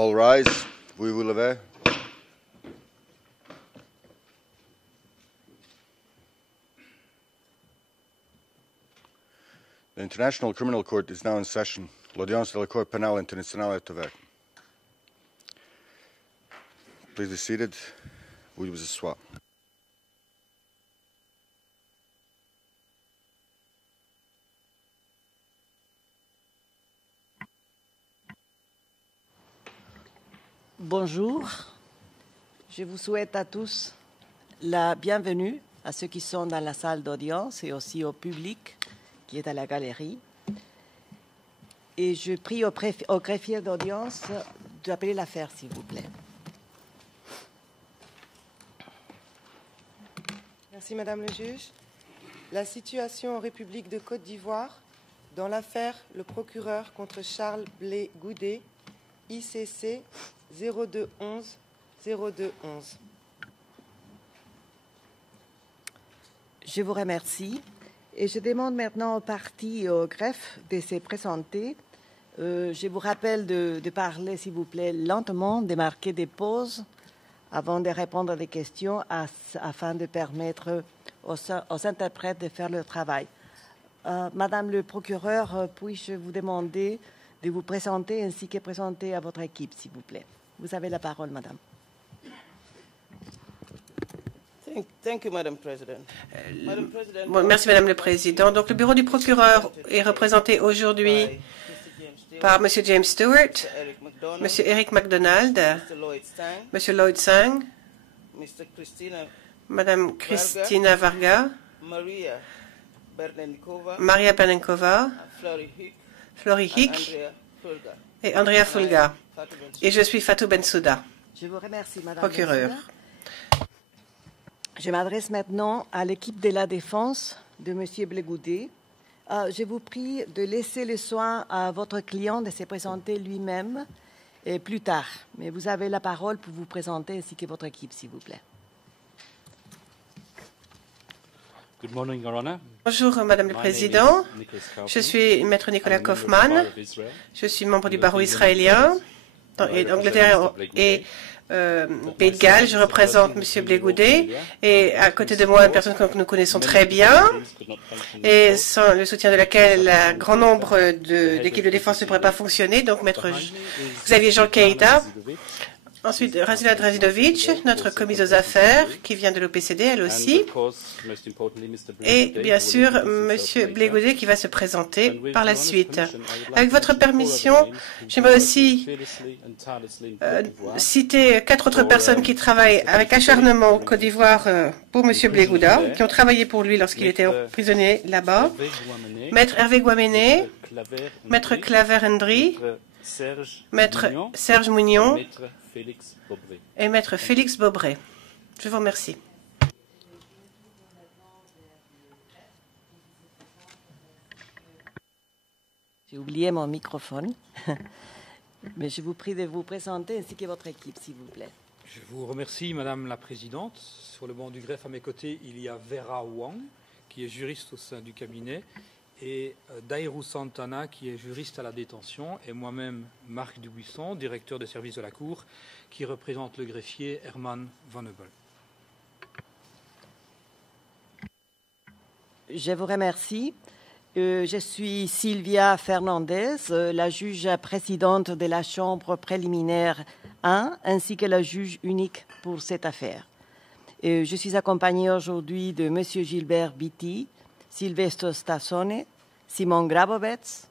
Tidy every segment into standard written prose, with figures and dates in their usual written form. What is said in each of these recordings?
All rise. Vous vous levez. The International Criminal Court is now in session. L'audience de la Cour pénale internationale est ouverte. Please be seated. Veuillez vous asseoir. Bonjour, je vous souhaite à tous la bienvenue, à ceux qui sont dans la salle d'audience et aussi au public qui est à la galerie. Et je prie au greffier d'audience d'appeler l'affaire, s'il vous plaît. Merci, Madame le juge. La situation en République de Côte d'Ivoire dans l'affaire le procureur contre Charles Blé Goudet, ICC 0211-0211. Je vous remercie et je demande maintenant aux parties et au greffe de se présenter. Je vous rappelle de parler, s'il vous plaît, lentement, de marquer des pauses avant de répondre à des questions afin de permettre aux interprètes de faire leur travail. Madame le procureur, puis-je vous demander de vous présenter ainsi que présenter à votre équipe, s'il vous plaît. Vous avez la parole, madame. Thank you, Madam President. Merci, Madame le Président. Donc, le bureau du procureur est représenté aujourd'hui par M. James Stewart, M. Eric MacDonald, M. Lloyd Sang, Mme Christina Varga, Maria Bernenkova, Flori Hick et Andrea Fulga. Et je suis Fatou Bensouda, Je vous remercie, madame. procureur. Je m'adresse maintenant à l'équipe de la défense de M. Blé Goudet. Je vous prie de laisser le soin à votre client de se présenter lui-même plus tard. Mais vous avez la parole pour vous présenter ainsi que votre équipe, s'il vous plaît. Good morning, Your Honor. Bonjour, Madame le Président. Je suis Maître Nicolas Kaufmann. Je suis membre du barreau israélien d'Angleterre et Pays de Galles. Je représente M. Blé Goudet et à côté de moi, une personne que nous connaissons très bien et sans le soutien de laquelle un grand nombre d'équipes de défense ne pourraient pas fonctionner. Donc, Maître Xavier Jean Keïta. Ensuite, Razila Drazidovic, notre commise aux affaires, qui vient de l'OPCD, elle aussi. Et bien sûr, M. Blé Goudet, qui va se présenter par la suite. Avec votre permission, j'aimerais aussi citer 4 autres personnes qui travaillent avec acharnement au Côte d'Ivoire pour M. Blé Goudet, qui ont travaillé pour lui lorsqu'il était prisonnier là-bas. Maître Hervé Guaméné, Maître Claver Hendry, Maître Serge Mougnon et Maître Félix Bobré. Je vous remercie. J'ai oublié mon microphone, mais je vous prie de vous présenter ainsi que votre équipe, s'il vous plaît. Je vous remercie, Madame la Présidente. Sur le banc du greffe à mes côtés, il y a Vera Wang, qui est juriste au sein du cabinet, et Dairou Santana, qui est juriste à la détention, et moi-même, Marc Dubuisson, directeur des services de la Cour, qui représente le greffier Herman Van Eubel. Je vous remercie. Je suis Sylvia Fernandez, la juge présidente de la Chambre préliminaire 1, ainsi que la juge unique pour cette affaire. Je suis accompagnée aujourd'hui de M. Gilbert Bitti, Silvestro Stassone, Simon Grabovets,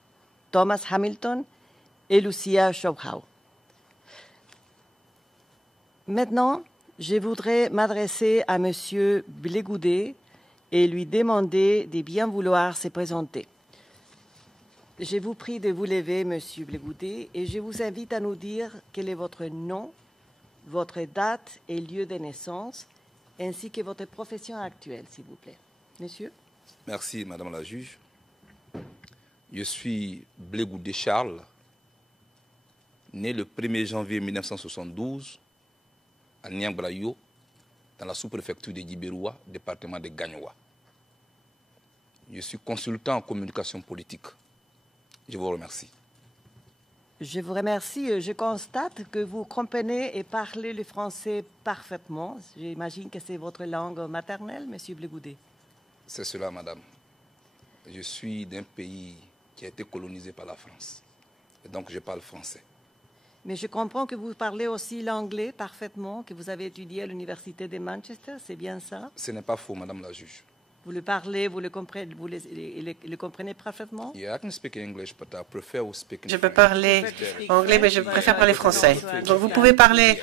Thomas Hamilton et Lucia Schobhau. Maintenant, je voudrais m'adresser à M. Blé Goudet et lui demander de bien vouloir se présenter. Je vous prie de vous lever, M. Blé Goudet, et je vous invite à nous dire quel est votre nom, votre date et lieu de naissance, ainsi que votre profession actuelle, s'il vous plaît. Monsieur? Merci, Madame la juge. Je suis Blé Goudet Charles, né le 1er janvier 1972 à Niambrayo, dans la sous-préfecture de Djiberoua, département de Gagnoua. Je suis consultant en communication politique. Je vous remercie. Je vous remercie. Je constate que vous comprenez et parlez le français parfaitement. J'imagine que c'est votre langue maternelle, Monsieur Blégoudet. C'est cela, madame. Je suis d'un pays qui a été colonisé par la France. Et donc, je parle français. Mais je comprends que vous parlez aussi l'anglais parfaitement, que vous avez étudié à l'Université de Manchester, c'est bien ça? Ce n'est pas faux, madame la juge. Vous le parlez, vous le comprenez parfaitement? Yeah, I can speak English, but I prefer speaking Je peux French. parler anglais, mais je préfère parler français. Donc vous pouvez parler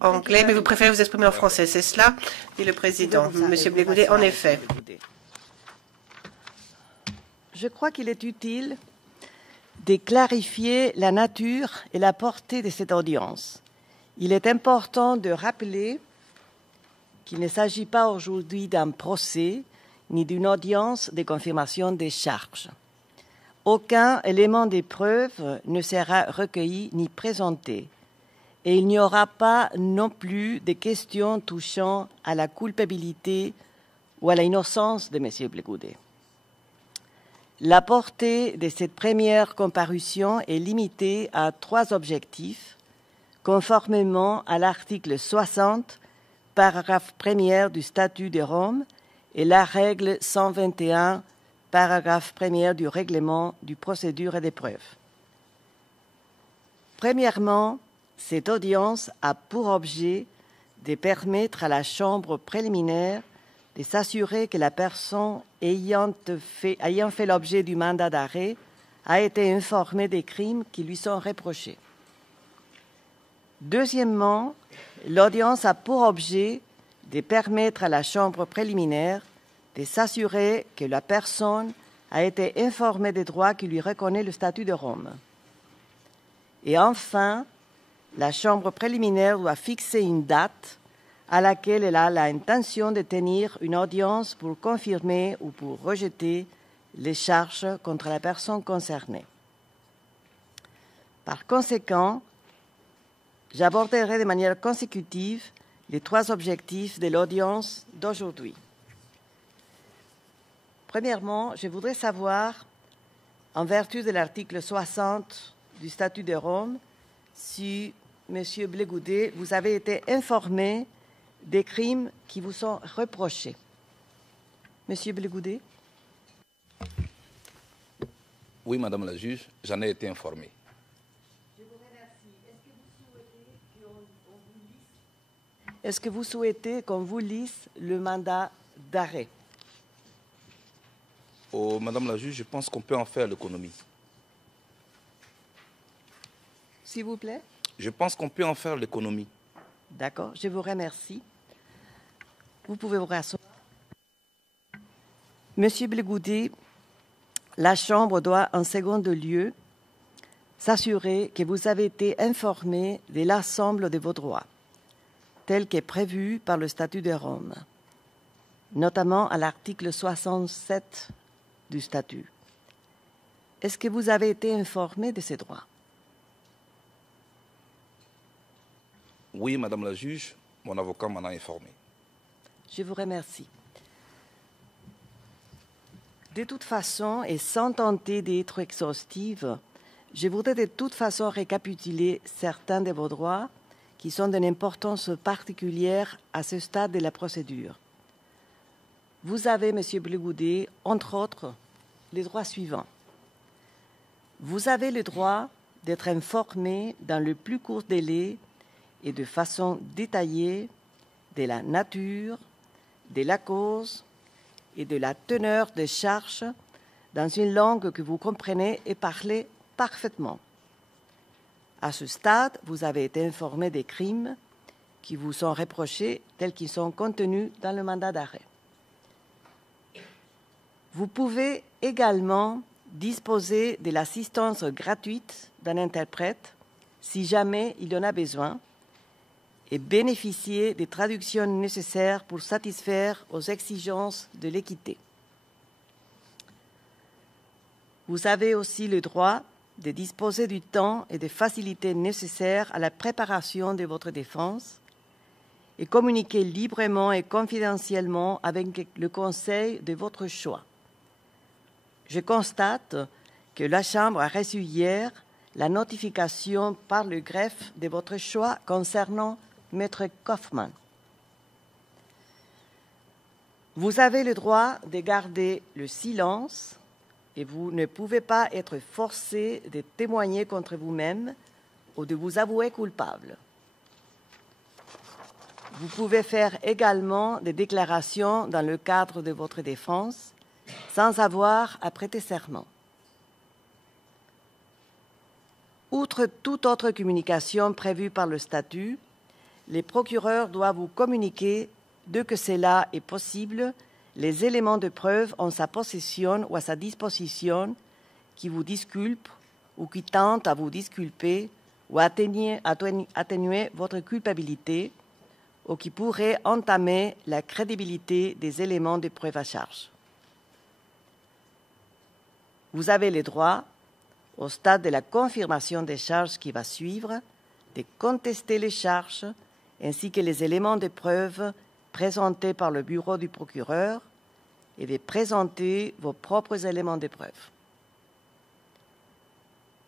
anglais, mais vous préférez vous exprimer en français. C'est cela, dit le président. Monsieur Blégoudet, en effet. Je crois qu'il est utile de clarifier la nature et la portée de cette audience. Il est important de rappeler qu'il ne s'agit pas aujourd'hui d'un procès ni d'une audience de confirmation des charges. Aucun élément de preuve ne sera recueilli ni présenté, et il n'y aura pas non plus de questions touchant à la culpabilité ou à l'innocence de M. Blégoudet. La portée de cette première comparution est limitée à 3 objectifs, conformément à l'article 60, paragraphe 1er du Statut de Rome et la règle 121, paragraphe 1er du règlement du procédure et des preuves. Premièrement, cette audience a pour objet de permettre à la chambre préliminaire de s'assurer que la personne ayant fait l'objet du mandat d'arrêt a été informée des crimes qui lui sont reprochés. Deuxièmement, l'audience a pour objet de permettre à la chambre préliminaire de s'assurer que la personne a été informée des droits qui lui reconnaît le statut de Rome. Et enfin, la chambre préliminaire doit fixer une date à laquelle elle a l'intention de tenir une audience pour confirmer ou pour rejeter les charges contre la personne concernée. Par conséquent, j'aborderai de manière consécutive les 3 objectifs de l'audience d'aujourd'hui. Premièrement, je voudrais savoir, en vertu de l'article 60 du Statut de Rome, si, M. Blégoudet, vous avez été informé des crimes qui vous sont reprochés. Monsieur Blégoudet? Oui, madame la juge, j'en ai été informé. Je vous remercie. Est-ce que vous souhaitez qu'on vous lise le mandat d'arrêt? Oh, madame la juge, je pense qu'on peut en faire l'économie. S'il vous plaît? Je pense qu'on peut en faire l'économie. D'accord, je vous remercie. Vous pouvez vous rasseoir. Monsieur Blégoudet, la Chambre doit en second lieu s'assurer que vous avez été informé de l'ensemble de vos droits, tel qu'est prévu par le Statut de Rome, notamment à l'article 67 du statut. Est-ce que vous avez été informé de ces droits? Oui, madame la juge, mon avocat m'en a informé. Je vous remercie. De toute façon, et sans tenter d'être exhaustive, je voudrais de toute façon récapituler certains de vos droits qui sont d'une importance particulière à ce stade de la procédure. Vous avez, Monsieur Blégoudet, entre autres, les droits suivants. Vous avez le droit d'être informé dans le plus court délai et de façon détaillée de la nature, de la cause et de la teneur des charges dans une langue que vous comprenez et parlez parfaitement. À ce stade, vous avez été informé des crimes qui vous sont reprochés tels qu'ils sont contenus dans le mandat d'arrêt. Vous pouvez également disposer de l'assistance gratuite d'un interprète si jamais il y en a besoin et bénéficier des traductions nécessaires pour satisfaire aux exigences de l'équité. Vous avez aussi le droit de disposer du temps et des facilités nécessaires à la préparation de votre défense et communiquer librement et confidentiellement avec le conseil de votre choix. Je constate que la Chambre a reçu hier la notification par le greffe de votre choix concernant Maître Kaufmann. Vous avez le droit de garder le silence et vous ne pouvez pas être forcé de témoigner contre vous-même ou de vous avouer coupable. Vous pouvez faire également des déclarations dans le cadre de votre défense sans avoir à prêter serment. Outre toute autre communication prévue par le statut, les procureurs doivent vous communiquer, dès que cela est possible, les éléments de preuve en sa possession ou à sa disposition qui vous disculpent ou qui tentent à vous disculper ou atténuer votre culpabilité ou qui pourraient entamer la crédibilité des éléments de preuve à charge. Vous avez le droit, au stade de la confirmation des charges qui va suivre, de contester les charges ainsi que les éléments de preuve présentés par le bureau du procureur et de présenter vos propres éléments de preuve.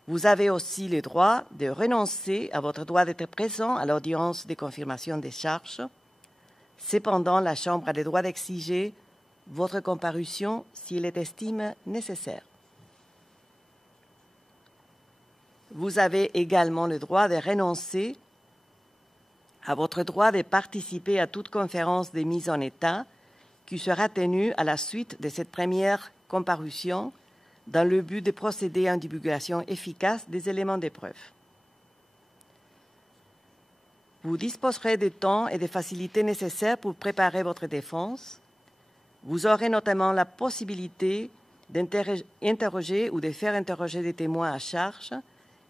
Vous avez aussi le droit de renoncer à votre droit d'être présent à l'audience de confirmation des charges. Cependant, la Chambre a le droit d'exiger votre comparution si elle estime nécessaire. Vous avez également le droit de renoncer à votre droit de participer à toute conférence de mise en état qui sera tenue à la suite de cette première comparution dans le but de procéder à une divulgation efficace des éléments de preuve. Vous disposerez de temps et des facilités nécessaires pour préparer votre défense. Vous aurez notamment la possibilité d'interroger ou de faire interroger des témoins à charge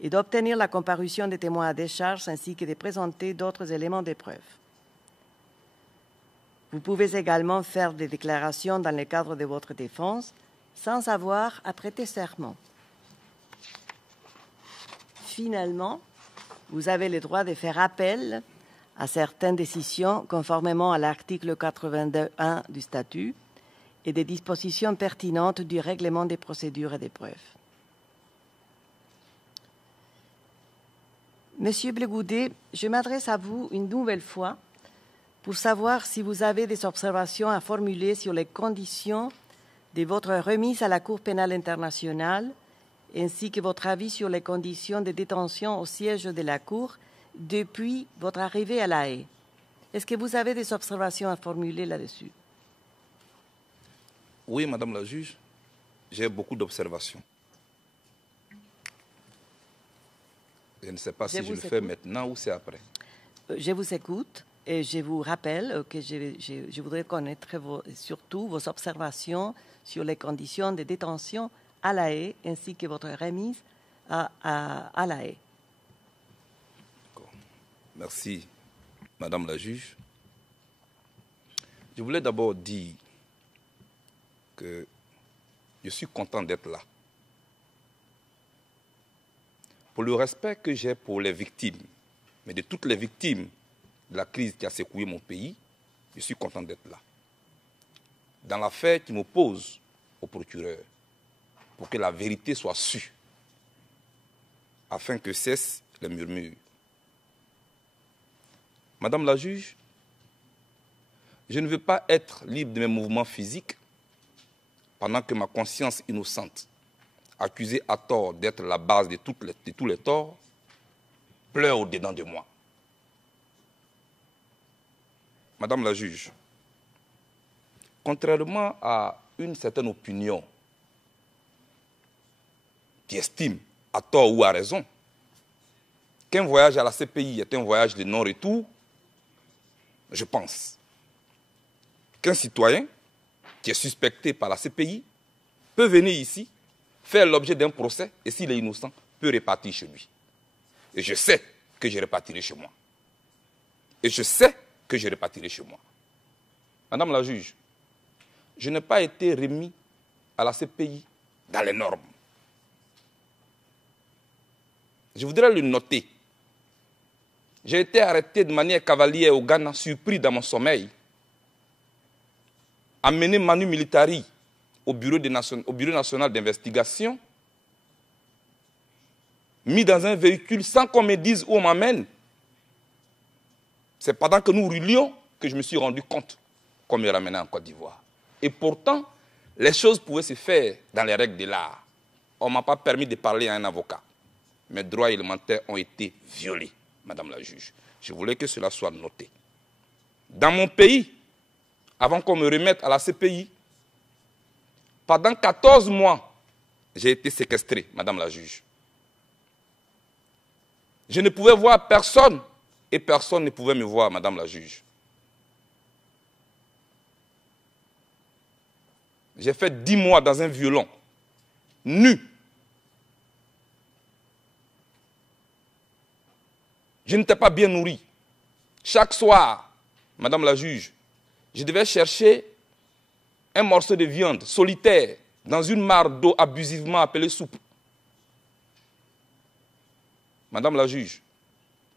et d'obtenir la comparution des témoins à décharge ainsi que de présenter d'autres éléments de preuve. Vous pouvez également faire des déclarations dans le cadre de votre défense sans avoir à prêter serment. Finalement, vous avez le droit de faire appel à certaines décisions conformément à l'article 82.1 du statut et des dispositions pertinentes du règlement des procédures et des preuves. Monsieur Blegoudé, je m'adresse à vous une nouvelle fois pour savoir si vous avez des observations à formuler sur les conditions de votre remise à la Cour pénale internationale, ainsi que votre avis sur les conditions de détention au siège de la Cour depuis votre arrivée à La Haye. Est-ce que vous avez des observations à formuler là-dessus? Oui, Madame la juge, j'ai beaucoup d'observations. Je ne sais pas si je le fais maintenant ou c'est après. Je vous écoute et je vous rappelle que je voudrais connaître surtout vos observations sur les conditions de détention à La Haye ainsi que votre remise à La Haye. Merci, Madame la juge. Je voulais d'abord dire que je suis content d'être là. Pour le respect que j'ai pour les victimes, mais de toutes les victimes de la crise qui a secoué mon pays, je suis content d'être là. Dans l'affaire qui m'oppose au procureur, pour que la vérité soit sue, afin que cessent les murmures. Madame la juge, je ne veux pas être libre de mes mouvements physiques pendant que ma conscience innocente, accusée à tort d'être la base de tous les torts, pleure au-dedans de moi. Madame la juge, contrairement à une certaine opinion qui estime, à tort ou à raison, qu'un voyage à la CPI est un voyage de non-retour, je pense qu'un citoyen qui est suspecté par la CPI peut venir ici, faire l'objet d'un procès, et s'il est innocent, peut repartir chez lui. Et je sais que je repartirai chez moi. Et je sais que je repartirai chez moi. Madame la juge, je n'ai pas été remis à la CPI dans les normes. Je voudrais le noter. J'ai été arrêté de manière cavalière au Ghana, surpris dans mon sommeil, amené manu militari au Bureau national d'investigation, mis dans un véhicule sans qu'on me dise où on m'amène. C'est pendant que nous roulions que je me suis rendu compte qu'on me ramenait en Côte d'Ivoire. Et pourtant, les choses pouvaient se faire dans les règles de l'art. On ne m'a pas permis de parler à un avocat. Mes droits élémentaires ont été violés, Madame la juge. Je voulais que cela soit noté. Dans mon pays, avant qu'on me remette à la CPI, pendant 14 mois, j'ai été séquestré, Madame la juge. Je ne pouvais voir personne et personne ne pouvait me voir, Madame la juge. J'ai fait 10 mois dans un violon, nu. Je n'étais pas bien nourri. Chaque soir, Madame la juge, je devais chercher un morceau de viande solitaire dans une mare d'eau abusivement appelée soupe. Madame la juge,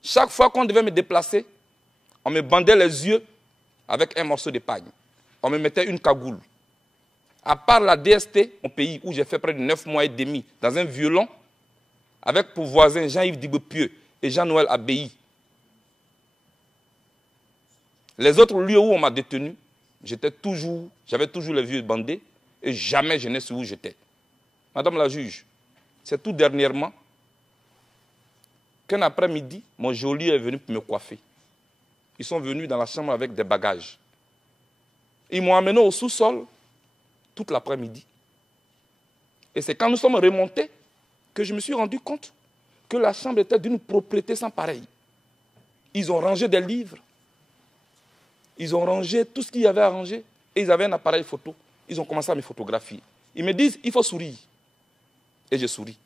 chaque fois qu'on devait me déplacer, on me bandait les yeux avec un morceau de pagne. On me mettait une cagoule. À part la DST, mon pays où j'ai fait près de 9 mois et demi dans un violon, avec pour voisins Jean-Yves Digopieux et Jean-Noël Abbaye. Les autres lieux où on m'a détenu, j'avais toujours les yeux bandés et jamais je n'ai su où j'étais. Madame la juge, c'est tout dernièrement qu'un après-midi, mon geôlier est venu pour me coiffer. Ils sont venus dans la chambre avec des bagages. Ils m'ont amené au sous-sol toute l'après-midi. Et c'est quand nous sommes remontés que je me suis rendu compte que la chambre était d'une propreté sans pareil. Ils ont rangé des livres. Ils ont rangé tout ce qu'il y avait à ranger. Et ils avaient un appareil photo. Ils ont commencé à me photographier. Ils me disent, il faut sourire. Et je souris.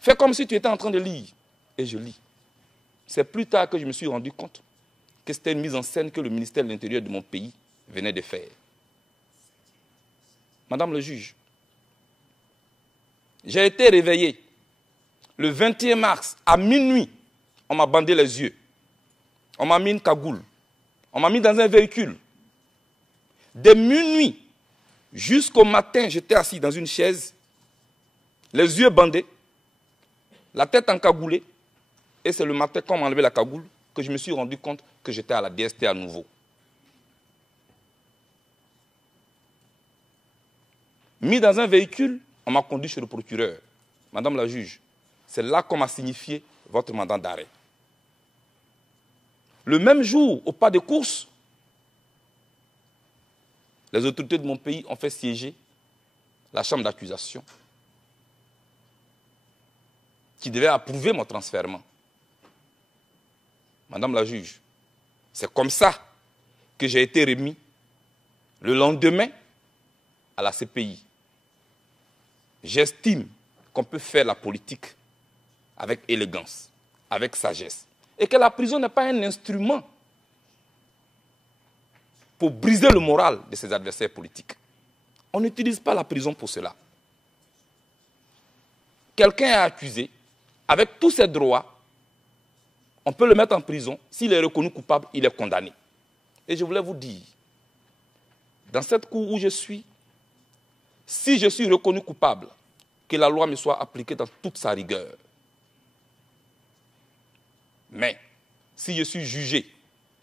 Fais comme si tu étais en train de lire. Et je lis. C'est plus tard que je me suis rendu compte que c'était une mise en scène que le ministère de l'Intérieur de mon pays venait de faire. Madame le juge, j'ai été réveillé le 21 mars à minuit. On m'a bandé les yeux. On m'a mis une cagoule. On m'a mis dans un véhicule. De minuit jusqu'au matin, j'étais assis dans une chaise, les yeux bandés, la tête encagoulée. Et c'est le matin, quand on m'a enlevé la cagoule, que je me suis rendu compte que j'étais à la DST à nouveau. Mis dans un véhicule, on m'a conduit chez le procureur. Madame la juge, c'est là qu'on m'a signifié votre mandat d'arrêt. Le même jour, au pas de course, les autorités de mon pays ont fait siéger la chambre d'accusation qui devait approuver mon transfèrement. Madame la juge, c'est comme ça que j'ai été remis le lendemain à la CPI. J'estime qu'on peut faire la politique avec élégance, avec sagesse, et que la prison n'est pas un instrument pour briser le moral de ses adversaires politiques. On n'utilise pas la prison pour cela. Quelqu'un est accusé, avec tous ses droits, on peut le mettre en prison. S'il est reconnu coupable, il est condamné. Et je voulais vous dire, dans cette cour où je suis, si je suis reconnu coupable, que la loi me soit appliquée dans toute sa rigueur. Mais si je suis jugé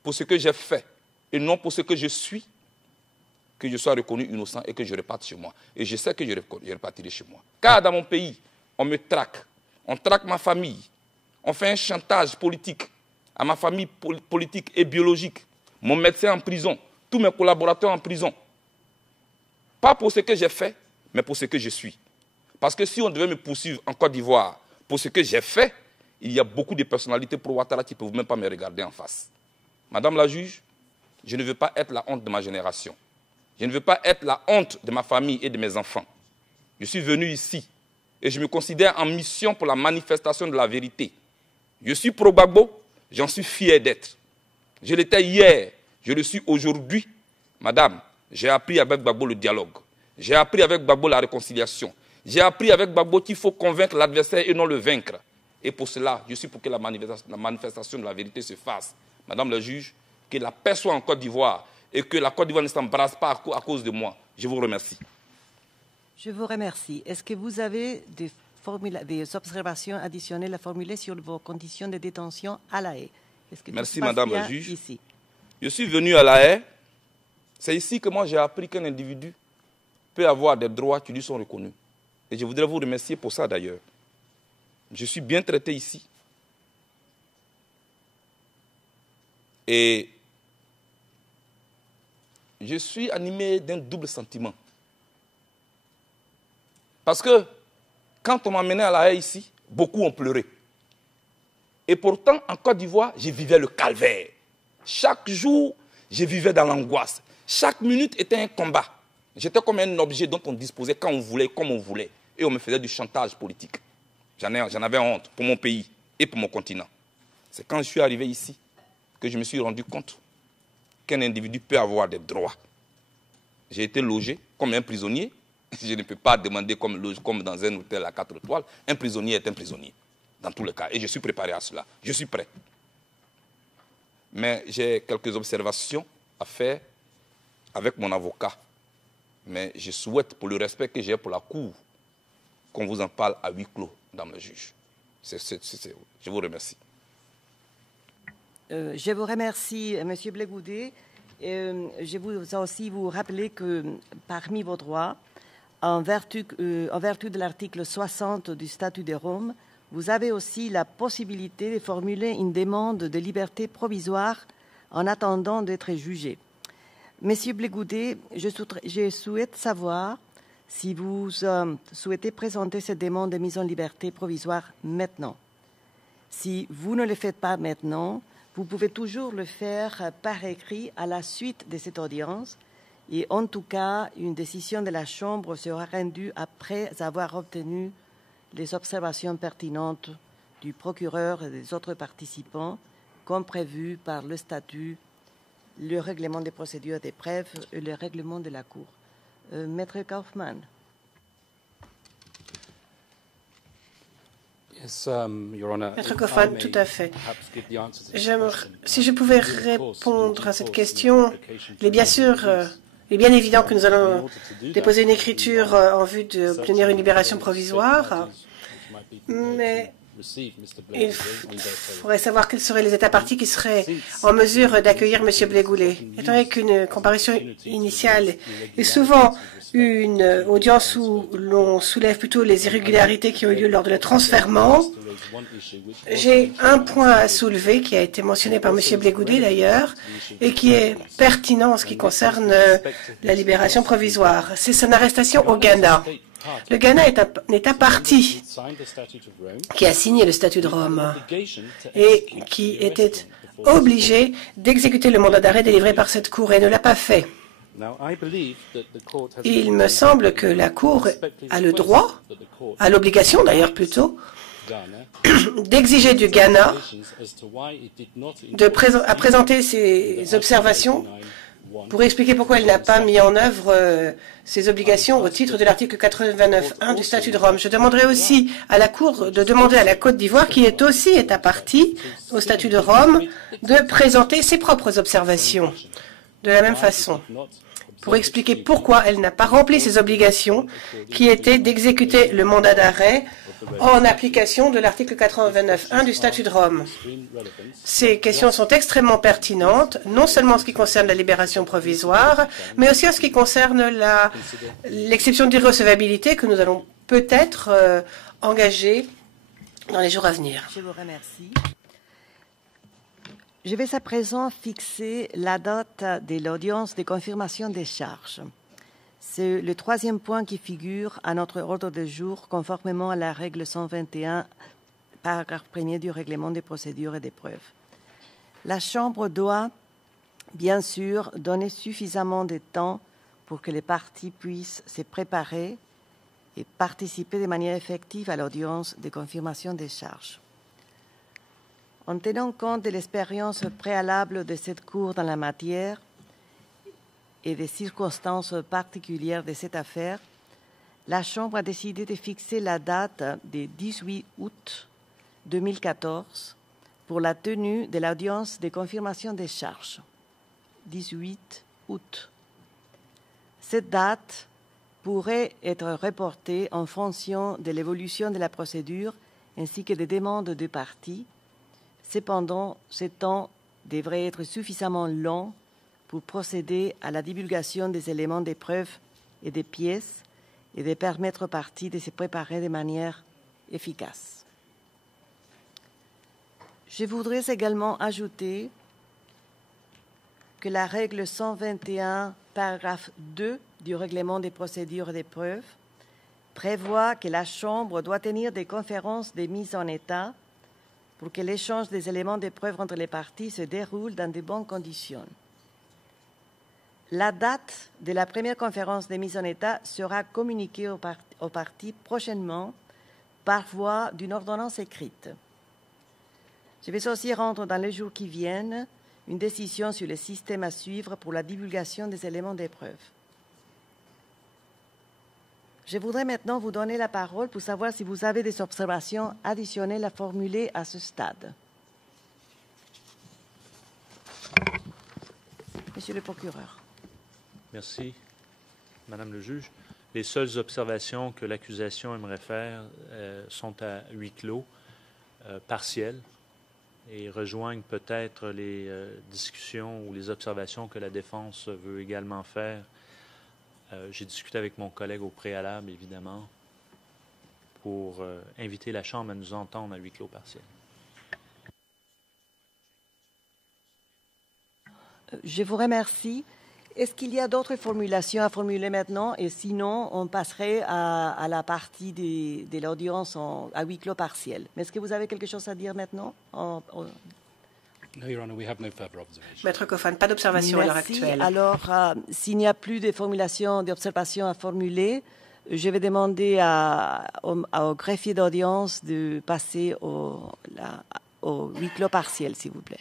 pour ce que j'ai fait et non pour ce que je suis, que je sois reconnu innocent et que je reparte chez moi. Et je sais que je repartirai chez moi. Car dans mon pays, on me traque. On traque ma famille. On fait un chantage politique à ma famille politique et biologique. Mon médecin en prison. Tous mes collaborateurs en prison. Pas pour ce que j'ai fait, mais pour ce que je suis. Parce que si on devait me poursuivre en Côte d'Ivoire pour ce que j'ai fait, il y a beaucoup de personnalités pro Ouattara qui ne peuvent même pas me regarder en face. Madame la juge, je ne veux pas être la honte de ma génération. Je ne veux pas être la honte de ma famille et de mes enfants. Je suis venu ici et je me considère en mission pour la manifestation de la vérité. Je suis pro-Gbagbo, j'en suis fier d'être. Je l'étais hier, je le suis aujourd'hui. Madame, j'ai appris avec Gbagbo le dialogue. J'ai appris avec Gbagbo la réconciliation. J'ai appris avec Gbagbo qu'il faut convaincre l'adversaire et non le vaincre. Et pour cela, je suis pour que la manifestation de la vérité se fasse. Madame la juge, que la paix soit en Côte d'Ivoire et que la Côte d'Ivoire ne s'embrasse pas à cause de moi. Je vous remercie. Je vous remercie. Est-ce que vous avez des des observations additionnelles à formuler sur vos conditions de détention à La Haye. Merci, Madame la juge. Ici? Je suis venu à La Haye. C'est ici que moi j'ai appris qu'un individu peut avoir des droits qui lui sont reconnus. Et je voudrais vous remercier pour ça d'ailleurs. Je suis bien traité ici. Et je suis animé d'un double sentiment. Parce que quand on m'a mené à La Haye ici, beaucoup ont pleuré. Et pourtant, en Côte d'Ivoire, je vivais le calvaire. Chaque jour, je vivais dans l'angoisse. Chaque minute était un combat. J'étais comme un objet dont on disposait quand on voulait, comme on voulait. Et on me faisait du chantage politique. J'en avais honte pour mon pays et pour mon continent. C'est quand je suis arrivé ici que je me suis rendu compte qu'un individu peut avoir des droits. J'ai été logé comme un prisonnier. Je ne peux pas demander comme dans un hôtel à 4 étoiles. Un prisonnier est un prisonnier, dans tous les cas. Et je suis préparé à cela. Je suis prêt. Mais j'ai quelques observations à faire avec mon avocat. Mais je souhaite, pour le respect que j'ai pour la Cour, qu'on vous en parle à huis clos, Madame la juge. Je vous remercie. Je vous remercie, M. Blé-Goudet. Je vous aussi vous rappeler que parmi vos droits, en vertu de l'article 60 du Statut de Rome, vous avez aussi la possibilité de formuler une demande de liberté provisoire en attendant d'être jugé. Monsieur Blé-Goudet, je souhaite savoir si vous souhaitez présenter cette demande de mise en liberté provisoire maintenant. Si vous ne le faites pas maintenant, vous pouvez toujours le faire par écrit à la suite de cette audience. Et en tout cas, une décision de la Chambre sera rendue après avoir obtenu les observations pertinentes du procureur et des autres participants, comme prévu par le statut, le règlement des procédures d'épreuve et le règlement de la Cour. Maître Kaufmann. Maître Kaufmann, tout à fait. Si je pouvais répondre à cette question, il est bien évident que nous allons déposer une écriture en vue d'obtenir une libération provisoire, mais il faudrait savoir quelles seraient les États parties qui seraient en mesure d'accueillir M. Blé-Goudet. Étant donné qu'une comparution initiale est souvent une audience où l'on soulève plutôt les irrégularités qui ont eu lieu lors de le transfèrement, j'ai un point à soulever qui a été mentionné par M. Blé-Goudet d'ailleurs et qui est pertinent en ce qui concerne la libération provisoire. C'est son arrestation au Ghana. Le Ghana est un État partie qui a signé le statut de Rome et qui était obligé d'exécuter le mandat d'arrêt délivré par cette Cour et ne l'a pas fait. Il me semble que la Cour a le droit, a l'obligation d'ailleurs plutôt, d'exiger du Ghana de présenter ses observations pour expliquer pourquoi elle n'a pas mis en œuvre ses obligations au titre de l'article 89.1 du statut de Rome. Je demanderai aussi à la Cour de demander à la Côte d'Ivoire, qui est aussi État partie au statut de Rome, de présenter ses propres observations de la même façon, pour expliquer pourquoi elle n'a pas rempli ses obligations, qui étaient d'exécuter le mandat d'arrêt en application de l'article 89.1 du statut de Rome. Ces questions sont extrêmement pertinentes, non seulement en ce qui concerne la libération provisoire, mais aussi en ce qui concerne l'exception d'irrecevabilité que nous allons peut-être engager dans les jours à venir. Je vous remercie. Je vais à présent fixer la date de l'audience de confirmation des charges. C'est le troisième point qui figure à notre ordre du jour, conformément à la règle 121, paragraphe 1er du règlement des procédures et des preuves. La Chambre doit, bien sûr, donner suffisamment de temps pour que les parties puissent se préparer et participer de manière effective à l'audience de confirmation des charges. En tenant compte de l'expérience préalable de cette Cour dans la matière et des circonstances particulières de cette affaire, la Chambre a décidé de fixer la date du 18 août 2014 pour la tenue de l'audience de confirmation des charges. 18 août. Cette date pourrait être reporté en fonction de l'évolution de la procédure ainsi que des demandes de parties. Cependant, ce temps devrait être suffisamment long pour procéder à la divulgation des éléments des preuves et des pièces et de permettre aux parties de se préparer de manière efficace. Je voudrais également ajouter que la règle 121, paragraphe 2 du règlement des procédures et des preuves prévoit que la Chambre doit tenir des conférences de mise en état pour que l'échange des éléments de preuve entre les parties se déroule dans de bonnes conditions. La date de la première conférence de mise en état sera communiquée aux parties prochainement par voie d'une ordonnance écrite. Je vais aussi rendre dans les jours qui viennent une décision sur le système à suivre pour la divulgation des éléments de preuve. Je voudrais maintenant vous donner la parole pour savoir si vous avez des observations additionnelles à formuler à ce stade. Monsieur le procureur. Merci, Madame le juge. Les seules observations que l'accusation aimerait faire sont à huis clos, partielles, et rejoignent peut-être les discussions ou les observations que la défense veut également faire. J'ai discuté avec mon collègue au préalable, évidemment, pour inviter la Chambre à nous entendre à huis clos partiel. Je vous remercie. Est-ce qu'il y a d'autres formulations à formuler maintenant? Et sinon, on passerait à la partie de l'audience à huis clos partiel. Mais est-ce que vous avez quelque chose à dire maintenant? No, Your Honor, we have no further observation. Maître Cofan, pas d'observation à l'heure actuelle. Alors, s'il n'y a plus de formulations, d'observations à formuler, je vais demander au greffier d'audience de passer au huis clos partiel, s'il vous plaît.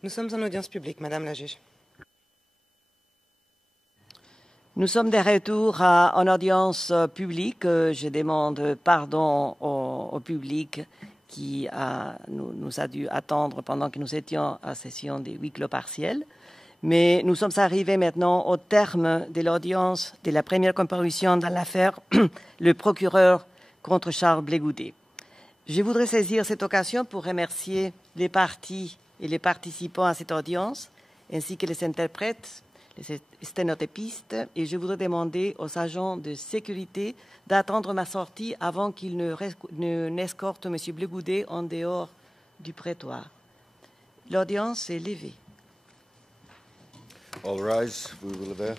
Nous sommes en audience publique, Madame la juge. Nous sommes de retour en audience publique. Je demande pardon au public qui nous a dû attendre pendant que nous étions à session des huis clos partiels. Mais nous sommes arrivés maintenant au terme de l'audience de la première comparution dans l'affaire le procureur contre Charles Blais-Goudet. Je voudrais saisir cette occasion pour remercier les parties et les participants à cette audience, ainsi que les interprètes, les sténotypistes, et je voudrais demander aux agents de sécurité d'attendre ma sortie avant qu'ils n'escortent M. Blais-Goudet en dehors du prétoire. L'audience est levée. All rise. We will lever.